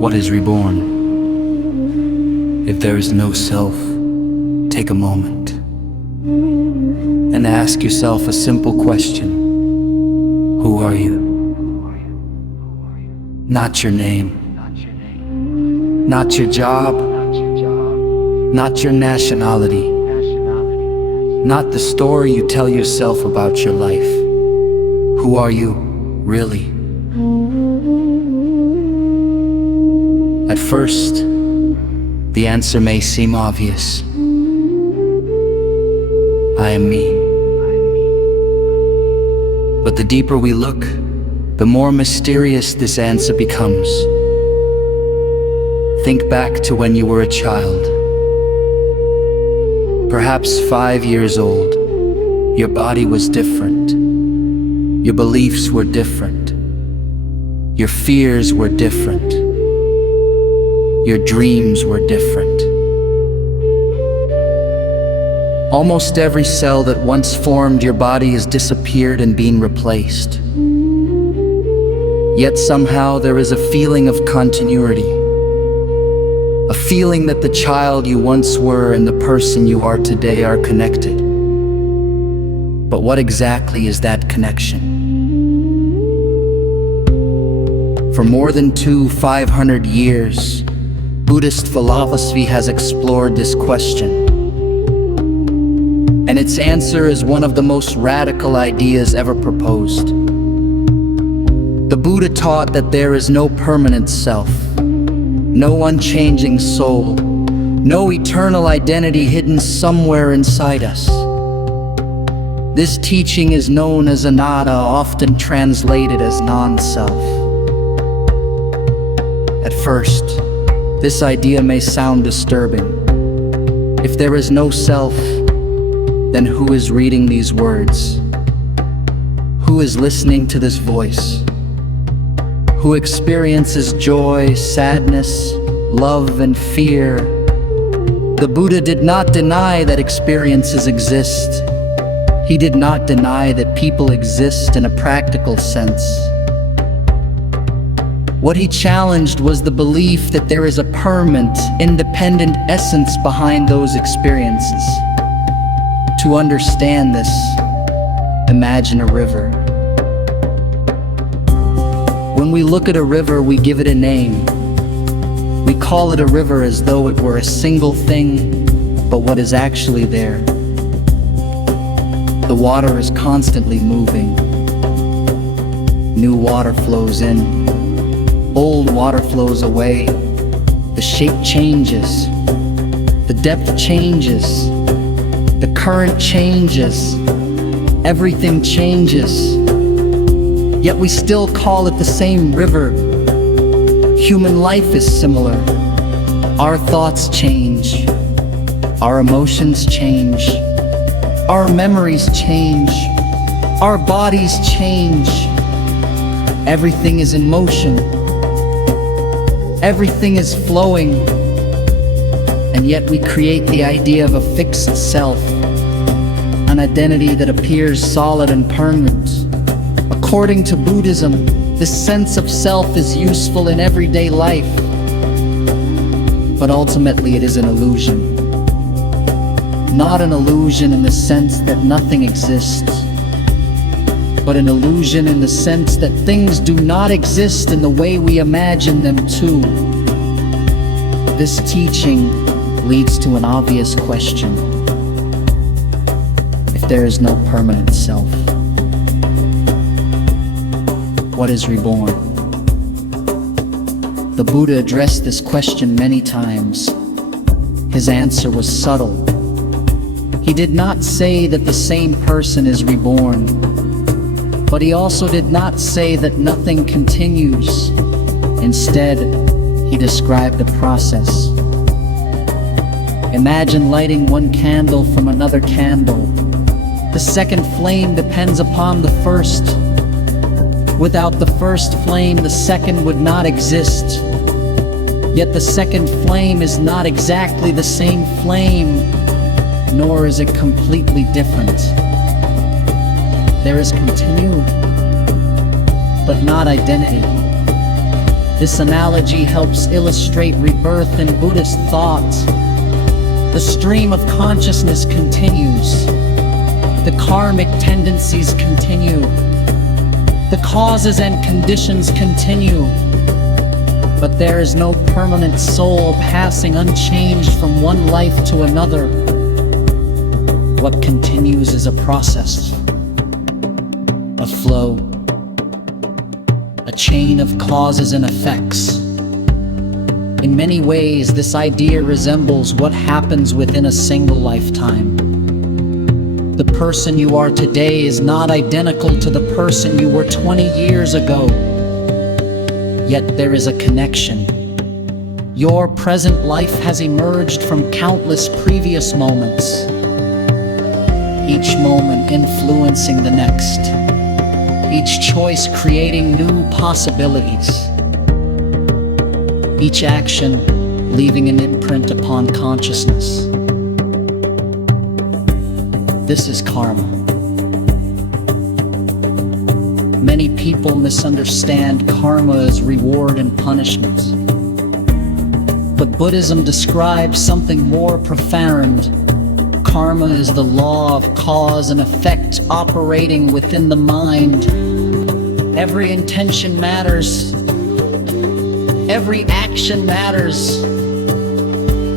What is reborn? If there is no self, take a moment and ask yourself a simple question. Who are you? Not your name, not your job, not your nationality, not the story you tell yourself about your life. Who are you, really? At first, the answer may seem obvious. I am me. But the deeper we look, the more mysterious this answer becomes. Think back to when you were a child. Perhaps 5 years old. Your body was different. Your beliefs were different. Your fears were different. Your dreams were different. Almost every cell that once formed your body has disappeared and been replaced. Yet somehow there is a feeling of continuity. A feeling that the child you once were and the person you are today are connected. But what exactly is that connection? For more than 500 years, Buddhist philosophy has explored this question. And its answer is one of the most radical ideas ever proposed. The Buddha taught that there is no permanent self, no unchanging soul, no eternal identity hidden somewhere inside us. This teaching is known as anatta, often translated as non-self. At first, this idea may sound disturbing. If there is no self, then who is reading these words? Who is listening to this voice? Who experiences joy, sadness, love, and fear? The Buddha did not deny that experiences exist. He did not deny that people exist in a practical sense. What he challenged was the belief that there is a permanent, independent essence behind those experiences. To understand this, imagine a river. When we look at a river, we give it a name. We call it a river as though it were a single thing, but what is actually there? The water is constantly moving. New water flows in. Old water flows away. The shape changes. The depth changes. The current changes. Everything changes. Yet we still call it the same river. Human life is similar. Our thoughts change. Our emotions change. Our memories change. Our bodies change. Everything is in motion. Everything is flowing. And yet we create the idea of a fixed self, an identity that appears solid and permanent. According to Buddhism, this sense of self is useful in everyday life. But ultimately it is an illusion. Not an illusion in the sense that nothing exists, but an illusion in the sense that things do not exist in the way we imagine them to. This teaching leads to an obvious question. If there is no permanent self, what is reborn? The Buddha addressed this question many times. His answer was subtle. He did not say that the same person is reborn, but he also did not say that nothing continues. Instead, he described a process. Imagine lighting one candle from another candle. The second flame depends upon the first. Without the first flame, the second would not exist. Yet the second flame is not exactly the same flame, nor is it completely different. There is continuity. but not identity. This analogy helps illustrate rebirth in Buddhist thought. The stream of consciousness continues. The karmic tendencies continue. The causes and conditions continue. But there is no permanent soul passing unchanged from one life to another. What continues is a process, a flow, a chain of causes and effects. In many ways, this idea resembles what happens within a single lifetime. The person you are today is not identical to the person you were 20 years ago. Yet there is a connection. Your present life has emerged from countless previous moments, each moment influencing the next, each choice creating new possibilities, each action leaving an imprint upon consciousness. This is karma. Many people misunderstand karma as reward and punishment. But Buddhism describes something more profound. Karma is the law of cause and effect operating within the mind. Every intention matters. Every action matters.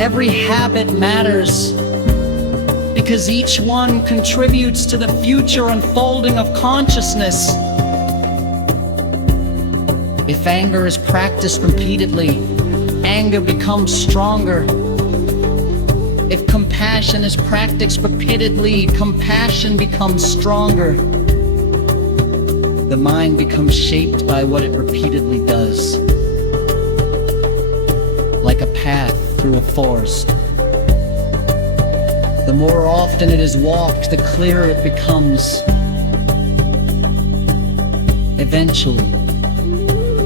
Every habit matters. Because each one contributes to the future unfolding of consciousness. If anger is practiced repeatedly, anger becomes stronger. If compassion is practiced repeatedly, compassion becomes stronger. The mind becomes shaped by what it repeatedly does. Like a path through a forest. The more often it is walked, the clearer it becomes. Eventually,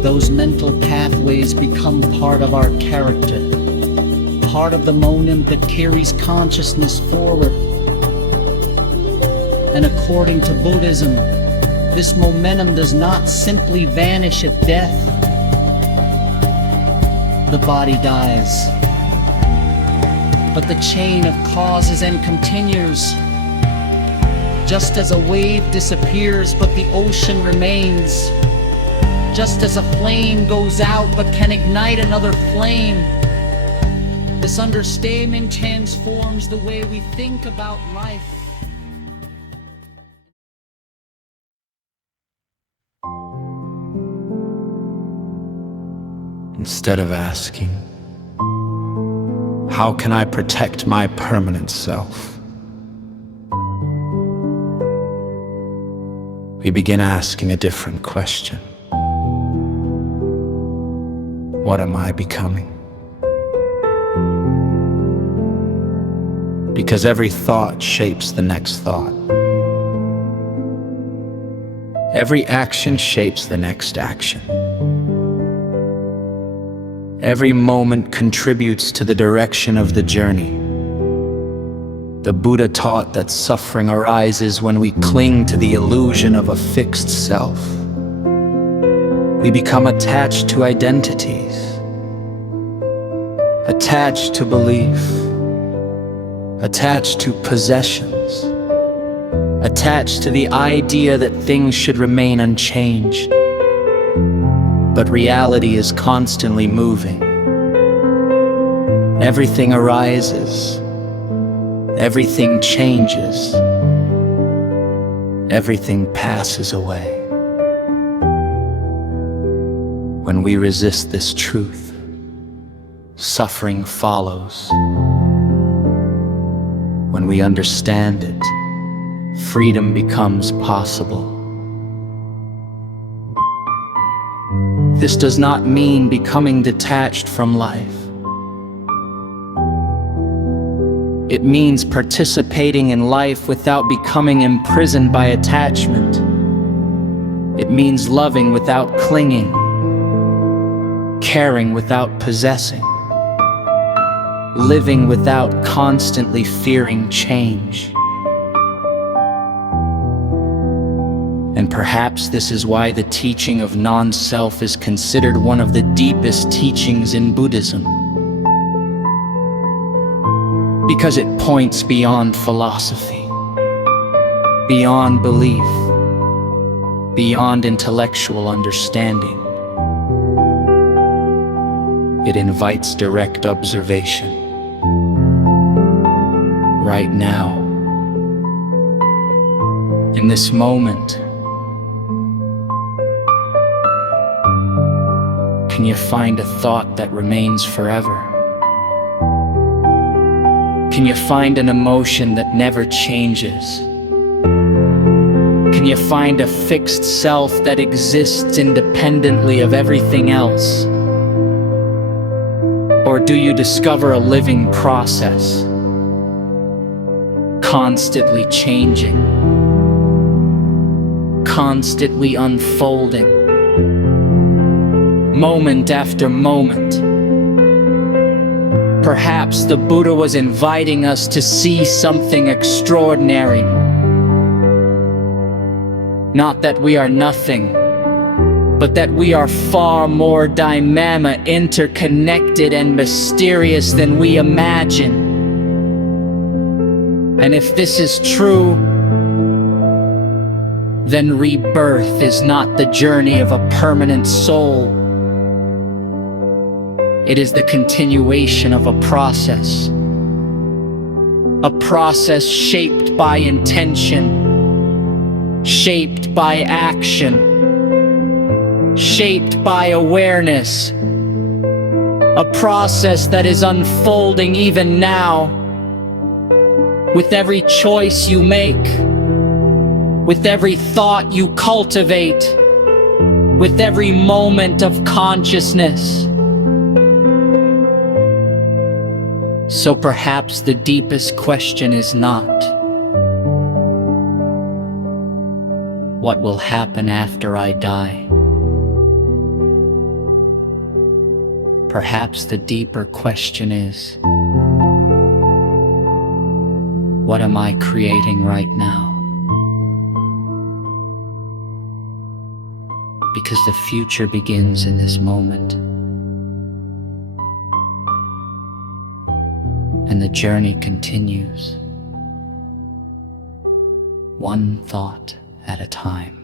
those mental pathways become part of our character, part of the momentum that carries consciousness forward. And according to Buddhism, this momentum does not simply vanish at death. The body dies, but the chain of causes and continues. Just as a wave disappears, but the ocean remains. Just as a flame goes out, but can ignite another flame. This understanding transforms the way we think about life. Instead of asking, how can I protect my permanent self? We begin asking a different question. What am I becoming? Because every thought shapes the next thought. Every action shapes the next action. Every moment contributes to the direction of the journey. The Buddha taught that suffering arises when we cling to the illusion of a fixed self. We become attached to identities, attached to belief, attached to possessions, attached to the idea that things should remain unchanged. But reality is constantly moving. Everything arises. Everything changes. Everything passes away. When we resist this truth, suffering follows. When we understand it, freedom becomes possible. This does not mean becoming detached from life. It means participating in life without becoming imprisoned by attachment. It means loving without clinging, caring without possessing, living without constantly fearing change. And perhaps this is why the teaching of non-self is considered one of the deepest teachings in Buddhism. Because it points beyond philosophy, beyond belief, beyond intellectual understanding. It invites direct observation. Right now, in this moment, can you find a thought that remains forever? Can you find an emotion that never changes? Can you find a fixed self that exists independently of everything else? Or do you discover a living process, constantly changing, constantly unfolding, moment after moment? Perhaps the Buddha was inviting us to see something extraordinary. Not that we are nothing, but that we are far more dynamic, interconnected, and mysterious than we imagine. And if this is true, then rebirth is not the journey of a permanent soul. It is the continuation of a process shaped by intention, shaped by action, shaped by awareness, a process that is unfolding even now, with every choice you make, with every thought you cultivate, with every moment of consciousness. So perhaps the deepest question is not, what will happen after I die? Perhaps the deeper question is, what am I creating right now? Because the future begins in this moment. And the journey continues, one thought at a time.